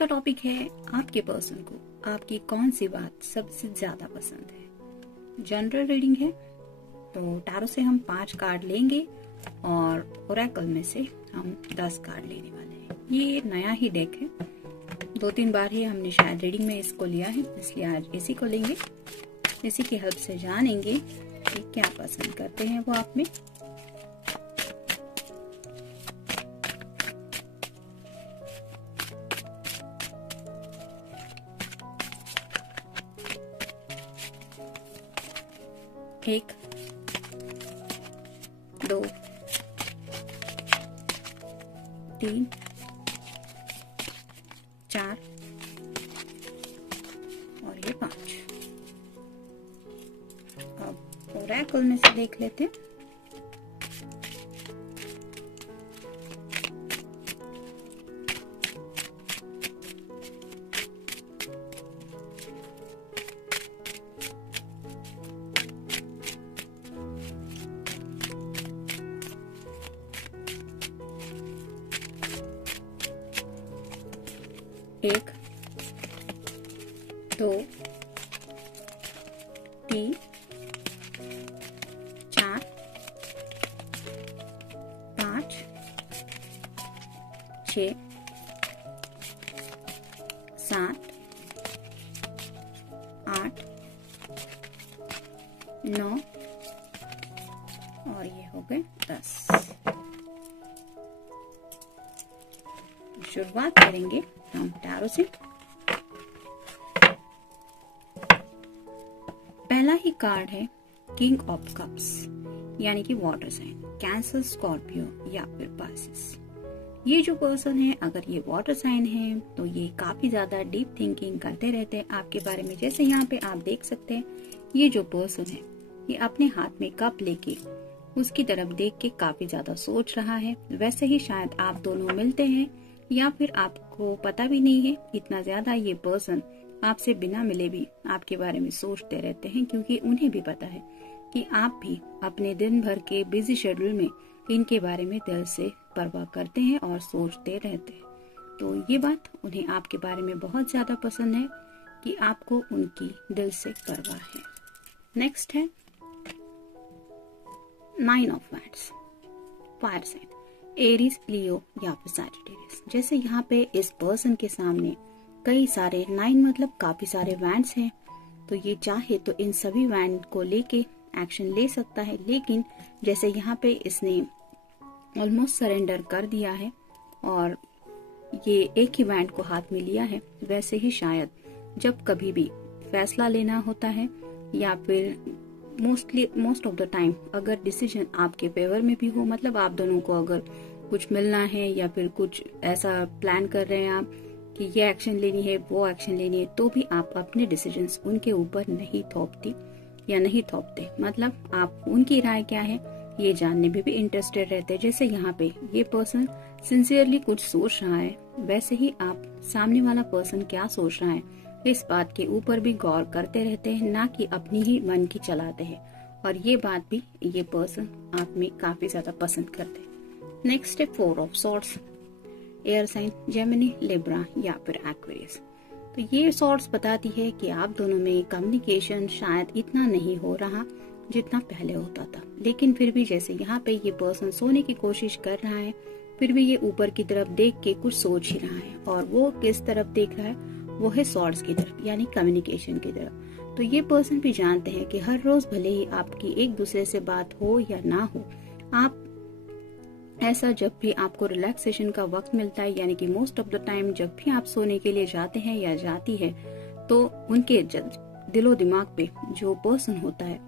का टॉपिक है आपके पर्सन को आपकी कौन सी बात सबसे ज्यादा पसंद है। जनरल रीडिंग है, तो टैरो से हम 5 कार्ड लेंगे और ओरेकल में से हम 10 कार्ड लेने वाले हैं। ये नया ही डेक है, 2-3 बार ही हमने शायद रीडिंग में इसको लिया है, इसलिए आज इसी को लेंगे। इसी की हेल्प से जानेंगे कि क्या पसंद करते हैं वो आप में। एक, 2, 3, 4 और ये 5। अब ओरेकल में से देख लेते हैं। एक, 2, 3, 4, 5, 6, 7, 8, 9 और ये हो गए 10। शुरुआत करेंगे हम टैरो से। पहला ही कार्ड है किंग ऑफ कप्स, यानी कि वाटर साइन, कैंसर, स्कॉर्पियो या फिर पाइसेस। ये जो पर्सन है, अगर ये वाटर साइन है तो ये काफी ज्यादा डीप थिंकिंग करते रहते हैं आपके बारे में। जैसे यहाँ पे आप देख सकते हैं, ये जो पर्सन है ये अपने हाथ में कप लेके उसकी तरफ देख के काफी ज्यादा सोच रहा है। वैसे ही शायद आप दोनों मिलते हैं या फिर आपको पता भी नहीं है। इतना ज्यादा ये पर्सन आपसे बिना मिले भी आपके बारे में सोचते रहते हैं, क्योंकि उन्हें भी पता है कि आप भी अपने दिन भर के बिजी शेड्यूल में इनके बारे में दिल से परवाह करते हैं और सोचते रहते हैं। तो ये बात उन्हें आपके बारे में बहुत ज्यादा पसंद है कि आपको उनकी दिल से परवाह है। नेक्स्ट है 9 of wands, fire sign, Aries, Leo या फिर सैजिटेरियस। जैसे यहाँ पे इस पर्सन के सामने कई सारे 9 मतलब काफी सारे वैंड्स हैं, तो ये चाहे तो इन सभी वैंड को लेके एक्शन ले सकता है। लेकिन जैसे यहाँ पे इसने ऑलमोस्ट सरेंडर कर दिया है और ये एक ही वैंड को हाथ में लिया है, वैसे ही शायद जब कभी भी फैसला लेना होता है या फिर मोस्ट ऑफ द टाइम अगर डिसीजन आपके फेवर में भी हो, मतलब आप दोनों को अगर कुछ मिलना है या फिर कुछ ऐसा प्लान कर रहे हैं आप कि ये एक्शन लेनी है, वो एक्शन लेनी है, तो भी आप अपने डिसीजंस उनके ऊपर नहीं थोपती या नहीं थोपते। मतलब आप उनकी राय क्या है ये जानने में भी इंटरेस्टेड रहते हैं। जैसे यहाँ पे ये पर्सन सिंसियरली कुछ सोच रहा है, वैसे ही आप सामने वाला पर्सन क्या सोच रहा है इस बात के ऊपर भी गौर करते रहते हैं, ना कि अपनी ही मन की चलाते हैं। और ये बात भी ये पर्सन आप में काफी ज्यादा पसंद करते हैं। नेक्स्ट है 4 of swords, air sign, Gemini, Libra या फिर एक्वेरियस। तो ये सॉर्ड्स बताती है कि आप दोनों में कम्युनिकेशन शायद इतना नहीं हो रहा जितना पहले होता था। लेकिन फिर भी जैसे यहाँ पे ये पर्सन सोने की कोशिश कर रहा है, फिर भी ये ऊपर की तरफ देख के कुछ सोच ही रहा है। और वो किस तरफ देख रहा है, वो है सॉर्ड्स की तरफ, यानी कम्युनिकेशन की तरफ। तो ये पर्सन भी जानते हैं कि हर रोज भले ही आपकी एक दूसरे से बात हो या ना हो, आप ऐसा जब भी आपको रिलैक्सेशन का वक्त मिलता है, यानी कि मोस्ट ऑफ द टाइम जब भी आप सोने के लिए जाते हैं या जाती है, तो उनके दिलो दिमाग पे जो पर्सन होता है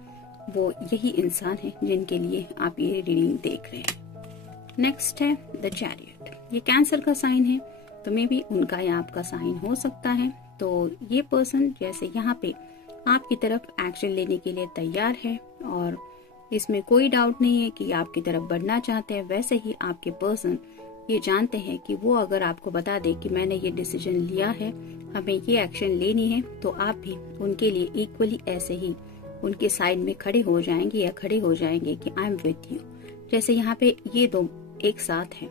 वो यही इंसान है जिनके लिए आप ये रीडिंग देख रहे हैं। नेक्स्ट है द चैरियट, ये कैंसर का साइन है, तो मे बी उनका या आपका साइन हो सकता है। तो ये पर्सन जैसे यहाँ पे आपकी तरफ एक्शन लेने के लिए तैयार है और इसमें कोई डाउट नहीं है कि आपकी तरफ बढ़ना चाहते हैं। वैसे ही आपके पर्सन ये जानते हैं कि वो अगर आपको बता दे कि मैंने ये डिसीजन लिया है, हमें ये एक्शन लेनी है, तो आप भी उनके लिए इक्वली ऐसे ही उनके साइड में खड़े हो जाएंगे या खड़े हो जाएंगे कि आई एम विद यू। जैसे यहाँ पे ये दो एक साथ हैं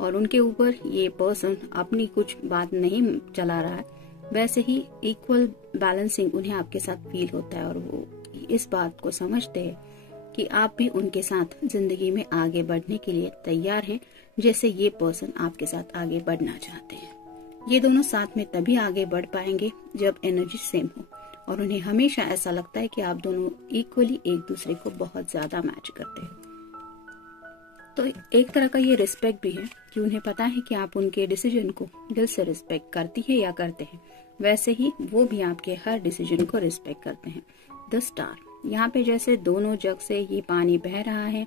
और उनके ऊपर ये पर्सन अपनी कुछ बात नहीं चला रहा है, वैसे ही इक्वल बैलेंसिंग उन्हें आपके साथ फील होता है और वो इस बात को समझते हैं कि आप भी उनके साथ जिंदगी में आगे बढ़ने के लिए तैयार हैं, जैसे ये पर्सन आपके साथ आगे बढ़ना चाहते हैं। ये दोनों साथ में तभी आगे बढ़ पाएंगे जब एनर्जी सेम हो, और उन्हें हमेशा ऐसा लगता है कि आप दोनों इक्वली एक दूसरे को बहुत ज्यादा मैच करते हैं। तो एक तरह का ये रिस्पेक्ट भी है कि उन्हें पता है कि आप उनके डिसीजन को दिल से रिस्पेक्ट करती है या करते हैं, वैसे ही वो भी आपके हर डिसीजन को रिस्पेक्ट करते हैं। द स्टार, यहाँ पे जैसे दोनों जग से ये पानी बह रहा है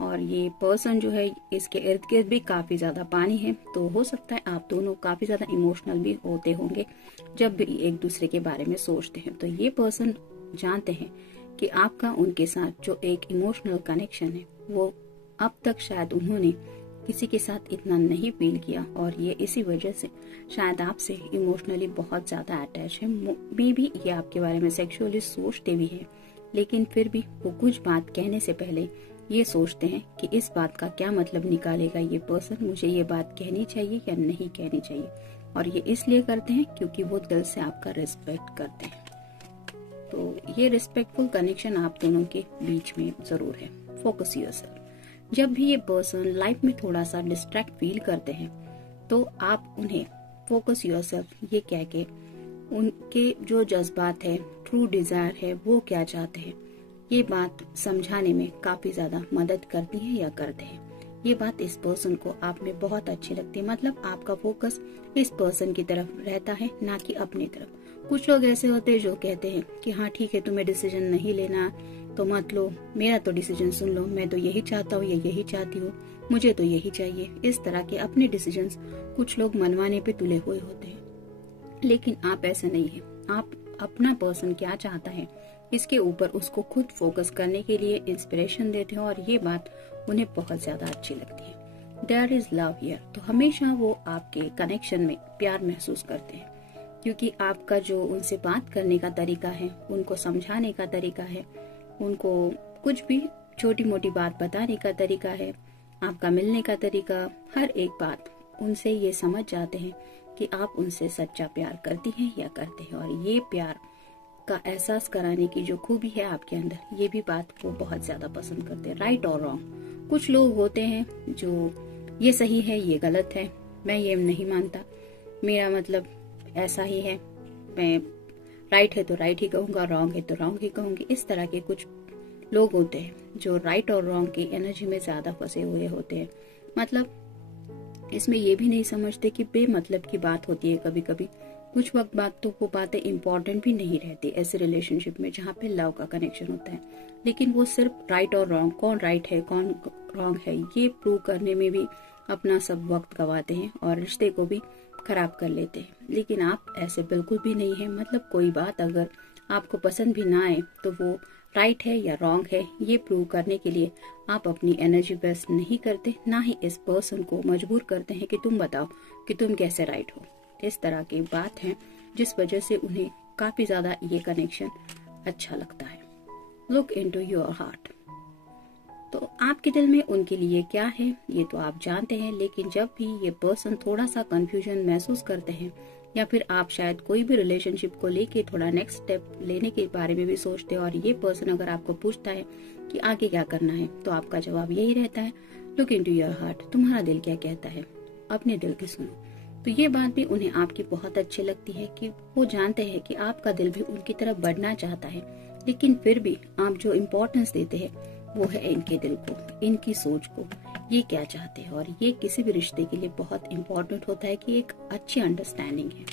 और ये पर्सन जो है इसके इर्द गिर्द भी काफी ज्यादा पानी है, तो हो सकता है आप दोनों काफी ज्यादा इमोशनल भी होते होंगे जब भी एक दूसरे के बारे में सोचते हैं। तो ये पर्सन जानते हैं कि आपका उनके साथ जो एक इमोशनल कनेक्शन है वो अब तक शायद उन्होंने किसी के साथ इतना नहीं फील किया, और ये इसी वजह से शायद आपसे इमोशनली बहुत ज्यादा अटैच है। मे भी ये आपके बारे में सेक्सुअली सोचते भी हैं, लेकिन फिर भी वो कुछ बात कहने से पहले ये सोचते हैं कि इस बात का क्या मतलब निकालेगा ये पर्सन, मुझे ये बात कहनी चाहिए या नहीं कहनी चाहिए। और ये इसलिए करते हैं क्योंकि वो दिल से आपका रिस्पेक्ट करते हैं। तो ये रिस्पेक्टफुल कनेक्शन आप दोनों के बीच में जरूर है। फोकस योरसेल्फ, जब भी ये पर्सन लाइफ में थोड़ा सा डिस्ट्रैक्ट फील करते हैं तो आप उन्हें फोकस योरसेल्फ ये कह के उनके जो जज्बात है, ट्रू डिजायर है, वो क्या चाहते हैं, ये बात समझाने में काफी ज्यादा मदद करती है या करते हैं। ये बात इस पर्सन को आप में बहुत अच्छी लगती है, मतलब आपका फोकस इस पर्सन की तरफ रहता है, ना कि अपनी तरफ। कुछ लोग ऐसे होते हैं जो कहते हैं कि हाँ ठीक है, तुम्हें डिसीजन नहीं लेना तो मत लो, मेरा तो डिसीजन सुन लो, मैं तो यही चाहता हूँ या यही चाहती हूँ, मुझे तो यही चाहिए। इस तरह के अपने डिसीजंस कुछ लोग मनवाने पे तुले हुए होते हैं, लेकिन आप ऐसे नहीं है। आप अपना पर्सन क्या चाहता है इसके ऊपर उसको खुद फोकस करने के लिए इंस्पिरेशन देते हैं, और ये बात उन्हें बहुत ज्यादा अच्छी लगती है। देयर इज लव हियर, तो हमेशा वो आपके कनेक्शन में प्यार महसूस करते हैं, क्योंकि आपका जो उनसे बात करने का तरीका है, उनको समझाने का तरीका है, उनको कुछ भी छोटी मोटी बात बताने का तरीका है, आपका मिलने का तरीका, हर एक बात उनसे ये समझ जाते हैं कि आप उनसे सच्चा प्यार करती हैं या करते हैं। और ये प्यार का एहसास कराने की जो खूबी है आपके अंदर, ये भी बात वो बहुत ज्यादा पसंद करते हैं। राइट और रॉन्ग, कुछ लोग होते हैं जो ये सही है ये गलत है, मैं ये नहीं मानता, मेरा मतलब ऐसा ही है, मैं राइट है तो राइट ही कहूंगा, रॉन्ग है तो रॉन्ग ही कहूंगी। इस तरह के कुछ लोग होते हैं जो राइट और रॉन्ग की एनर्जी में ज्यादा फंसे हुए होते हैं, मतलब इसमें ये भी नहीं समझते कि बेमतलब की बात होती है कभी कभी। कुछ वक्त बाद तो वो बातें इम्पोर्टेंट भी नहीं रहती ऐसे रिलेशनशिप में जहाँ पे लव का कनेक्शन होता है, लेकिन वो सिर्फ राइट और रॉन्ग, कौन राइट है कौन रॉन्ग है, ये प्रूव करने में भी अपना सब वक्त गवाते हैं और रिश्ते को भी खराब कर लेते हैं। लेकिन आप ऐसे बिल्कुल भी नहीं है, मतलब कोई बात अगर आपको पसंद भी ना आए तो वो राइट है या रॉन्ग है ये प्रूव करने के लिए आप अपनी एनर्जी वेस्ट नहीं करते, ना ही इस पर्सन को मजबूर करते हैं कि तुम बताओ कि तुम कैसे राइट हो। इस तरह की बात है जिस वजह से उन्हें काफी ज्यादा ये कनेक्शन अच्छा लगता है। लुक इनटू योर हार्ट, तो आपके दिल में उनके लिए क्या है ये तो आप जानते हैं, लेकिन जब भी ये पर्सन थोड़ा सा कंफ्यूजन महसूस करते हैं या फिर आप शायद कोई भी रिलेशनशिप को लेके थोड़ा नेक्स्ट स्टेप लेने के बारे में भी सोचते हैं, और ये पर्सन अगर आपको पूछता है कि आगे क्या करना है तो आपका जवाब यही रहता है, लुक इनटू योर हार्ट, तुम्हारा दिल क्या कहता है, अपने दिल की सुनो। तो ये बात भी उन्हें आपकी बहुत अच्छी लगती है कि वो जानते हैं कि आपका दिल भी उनकी तरफ बढ़ना चाहता है, लेकिन फिर भी आप जो इम्पोर्टेंस देते हैं वो है इनके दिल को, इनकी सोच को, ये क्या चाहते हैं। और ये किसी भी रिश्ते के लिए बहुत इम्पोर्टेंट होता है कि एक अच्छी अंडरस्टैंडिंग है।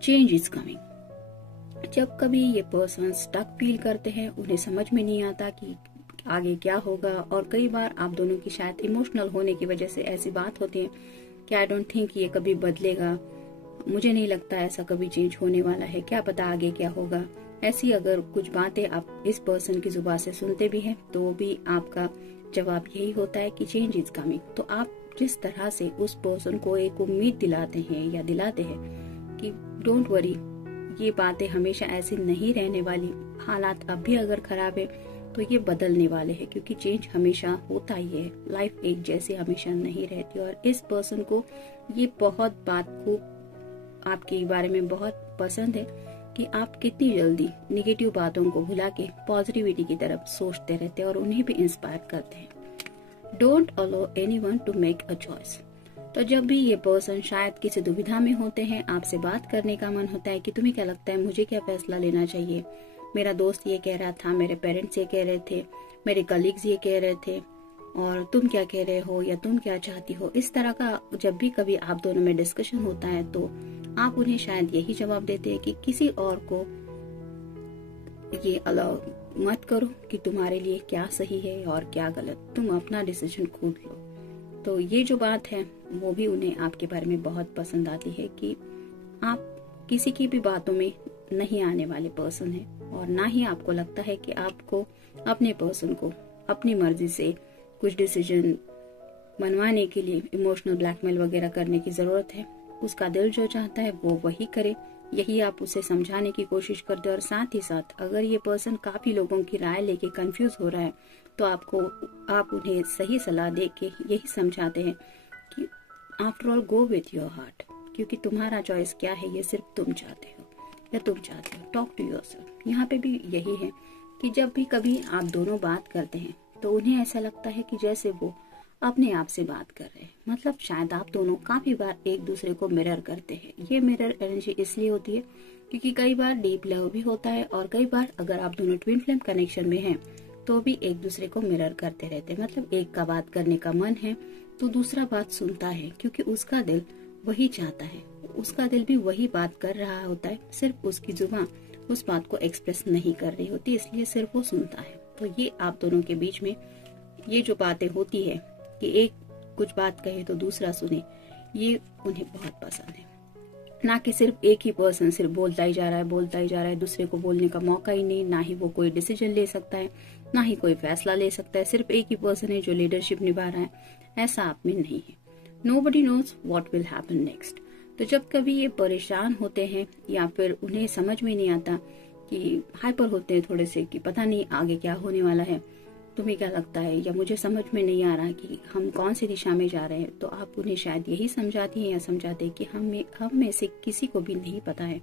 चेंज इज कमिंग, जब कभी ये पर्सन स्टक फील करते हैं, उन्हें समझ में नहीं आता कि आगे क्या होगा, और कई बार आप दोनों की शायद इमोशनल होने की वजह से ऐसी बात होती है कि आई डोंट थिंक ये कभी बदलेगा, मुझे नहीं लगता ऐसा कभी चेंज होने वाला है, क्या पता आगे क्या होगा। ऐसी अगर कुछ बातें आप इस पर्सन की जुबान से सुनते भी हैं तो भी आपका जवाब यही होता है कि चेंज इज कमिंग। तो आप जिस तरह से उस पर्सन को एक उम्मीद दिलाते हैं या दिलाते हैं कि डोंट वरी, ये बातें हमेशा ऐसी नहीं रहने वाली, हालात अब भी अगर खराब है तो ये बदलने वाले हैं, क्योंकि चेंज हमेशा होता ही है, लाइफ एक जैसी हमेशा नहीं रहती। और इस पर्सन को ये बहुत बात खूब आपके बारे में बहुत पसंद है कि आप कितनी जल्दी निगेटिव बातों को भुला के पॉजिटिविटी की तरफ सोचते रहते हैं और उन्हें भी इंस्पायर करते हैं। Don't allow anyone to make a choice. तो जब भी ये पर्सन शायद किसी दुविधा में होते हैं, आपसे बात करने का मन होता है कि तुम्हें क्या लगता है, मुझे क्या फैसला लेना चाहिए, मेरा दोस्त ये कह रहा था, मेरे पेरेंट्स ये कह रहे थे, मेरे कलीग्स ये कह रहे थे, और तुम क्या कह रहे हो या तुम क्या चाहती हो, इस तरह का जब भी कभी आप दोनों में डिस्कशन होता है तो आप उन्हें शायद यही जवाब देते हैं कि किसी और को ये अलाउ मत करो कि तुम्हारे लिए क्या सही है और क्या गलत, तुम अपना डिसीजन खुद लो। तो ये जो बात है वो भी उन्हें आपके बारे में बहुत पसंद आती है कि आप किसी की भी बातों में नहीं आने वाले पर्सन है, और ना ही आपको लगता है कि आपको अपने पर्सन को अपनी मर्जी से कुछ डिसीजन मनवाने के लिए इमोशनल ब्लैकमेल वगैरह करने की जरूरत है। उसका दिल जो चाहता है वो वही करे, यही आप उसे समझाने की कोशिश करते हैं। और साथ ही साथ अगर ये पर्सन काफी लोगों की राय लेके कंफ्यूज हो रहा है तो आप उन्हें सही सलाह दे के यही समझाते हैं कि after all go with your heart, क्योंकि तुम्हारा चॉइस क्या है ये सिर्फ तुम चाहते हो या तुम चाहते हो। Talk to yourself. यहाँ पे भी यही है कि जब भी कभी आप दोनों बात करते हैं तो उन्हें ऐसा लगता है कि जैसे वो अपने आप से बात कर रहे हैं, मतलब शायद आप दोनों काफी बार एक दूसरे को मिरर करते हैं। ये मिरर एनर्जी इसलिए होती है क्योंकि कई बार डीप लव भी होता है, और कई बार अगर आप दोनों ट्विन फ्लेम कनेक्शन में हैं तो भी एक दूसरे को मिरर करते रहते हैं। मतलब एक का बात करने का मन है तो दूसरा बात सुनता है, क्योंकि उसका दिल वही चाहता है, उसका दिल भी वही बात कर रहा होता है, सिर्फ उसकी जुबान उस बात को एक्सप्रेस नहीं कर रही होती, इसलिए सिर्फ वो सुनता है। तो ये आप दोनों के बीच में ये जो बातें होती है कि एक कुछ बात कहे तो दूसरा सुने, ये उन्हें बहुत पसंद है। ना कि सिर्फ एक ही पर्सन सिर्फ बोलता ही जा रहा है, दूसरे को बोलने का मौका ही नहीं, ना ही वो कोई डिसीजन ले सकता है, ना ही कोई फैसला ले सकता है। सिर्फ एक ही पर्सन है जो लीडरशिप निभा रहा है, ऐसा आप में नहीं है। Nobody knows what will happen next। तो जब कभी ये परेशान होते हैं या फिर उन्हें समझ में नहीं आता कि हाइपर होते हैं थोड़े से कि पता नहीं आगे क्या होने वाला है, तुम्हें क्या लगता है, या मुझे समझ में नहीं आ रहा कि हम कौन सी दिशा में जा रहे हैं, तो आप उन्हें शायद यही समझाती हैं या समझाते हैं कि हम में से किसी को भी नहीं पता है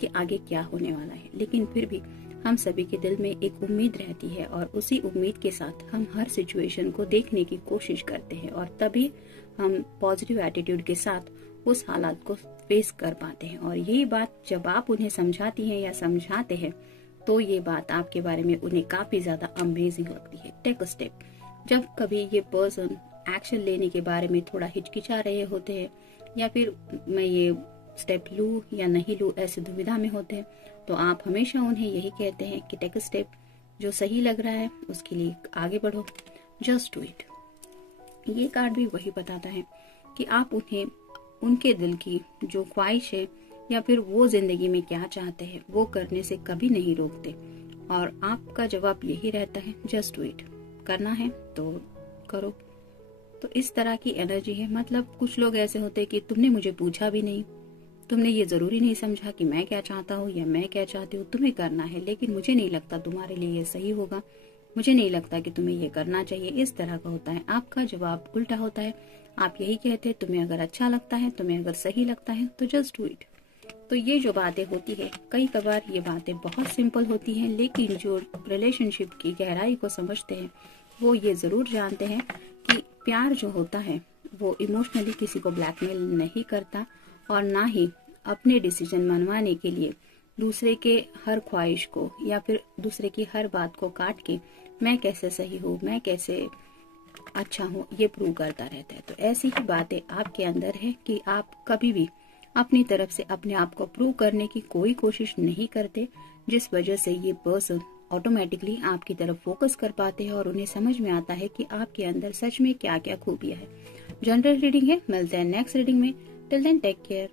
कि आगे क्या होने वाला है, लेकिन फिर भी हम सभी के दिल में एक उम्मीद रहती है, और उसी उम्मीद के साथ हम हर सिचुएशन को देखने की कोशिश करते हैं, और तभी हम पॉजिटिव एटीट्यूड के साथ उस हालात को फेस कर पाते हैं। और यही बात जब आप उन्हें समझाती हैं या समझाते हैं तो ये बात आपके बारे में उन्हें काफी ज्यादा अमेजिंग लगती है। Take a step. जब कभी ये पर्सन एक्शन लेने के बारे में थोड़ा हिचकिचा रहे होते हैं या फिर मैं ये स्टेप लूं या नहीं लूं ऐसी दुविधा में होते हैं, तो आप हमेशा उन्हें यही कहते हैं कि टेक अ स्टेप, जो सही लग रहा है उसके लिए आगे बढ़ो, जस्ट डू इट। ये कार्ड भी वही बताता है कि आप उन्हें उनके दिल की जो ख्वाहिश है या फिर वो जिंदगी में क्या चाहते हैं वो करने से कभी नहीं रोकते, और आपका जवाब यही रहता है जस्ट डू इट। करना है तो करो। तो इस तरह की एनर्जी है। मतलब कुछ लोग ऐसे होते हैं कि तुमने मुझे पूछा भी नहीं, तुमने ये जरूरी नहीं समझा कि मैं क्या चाहता हूँ या मैं क्या चाहती हूँ, तुम्हें करना है, लेकिन मुझे नहीं लगता तुम्हारे लिए ये सही होगा, मुझे नहीं लगता कि तुम्हें ये करना चाहिए। इस तरह का होता है। आपका जवाब उल्टा होता है। आप यही कहते हैं तुम्हें अगर अच्छा लगता है, तुम्हें अगर सही लगता है तो जस्ट डू इट। तो ये जो बातें होती है, कई कबार ये बातें बहुत सिंपल होती हैं, लेकिन जो रिलेशनशिप की गहराई को समझते हैं वो ये जरूर जानते हैं कि प्यार जो होता है वो इमोशनली किसी को ब्लैकमेल नहीं करता, और ना ही अपने डिसीजन मनवाने के लिए दूसरे के हर ख्वाहिश को या फिर दूसरे की हर बात को काट के मैं कैसे सही हूँ, मैं कैसे अच्छा हूँ, ये प्रूव करता रहता है। तो ऐसी ही बातें आपके अंदर है कि आप कभी भी अपनी तरफ से अपने आप को प्रूव करने की कोई कोशिश नहीं करते, जिस वजह से ये पर्सन ऑटोमेटिकली आपकी तरफ फोकस कर पाते हैं और उन्हें समझ में आता है कि आपके अंदर सच में क्या क्या खूबियां है। जनरल रीडिंग है, मिलते हैं नेक्स्ट रीडिंग में। Till then take care.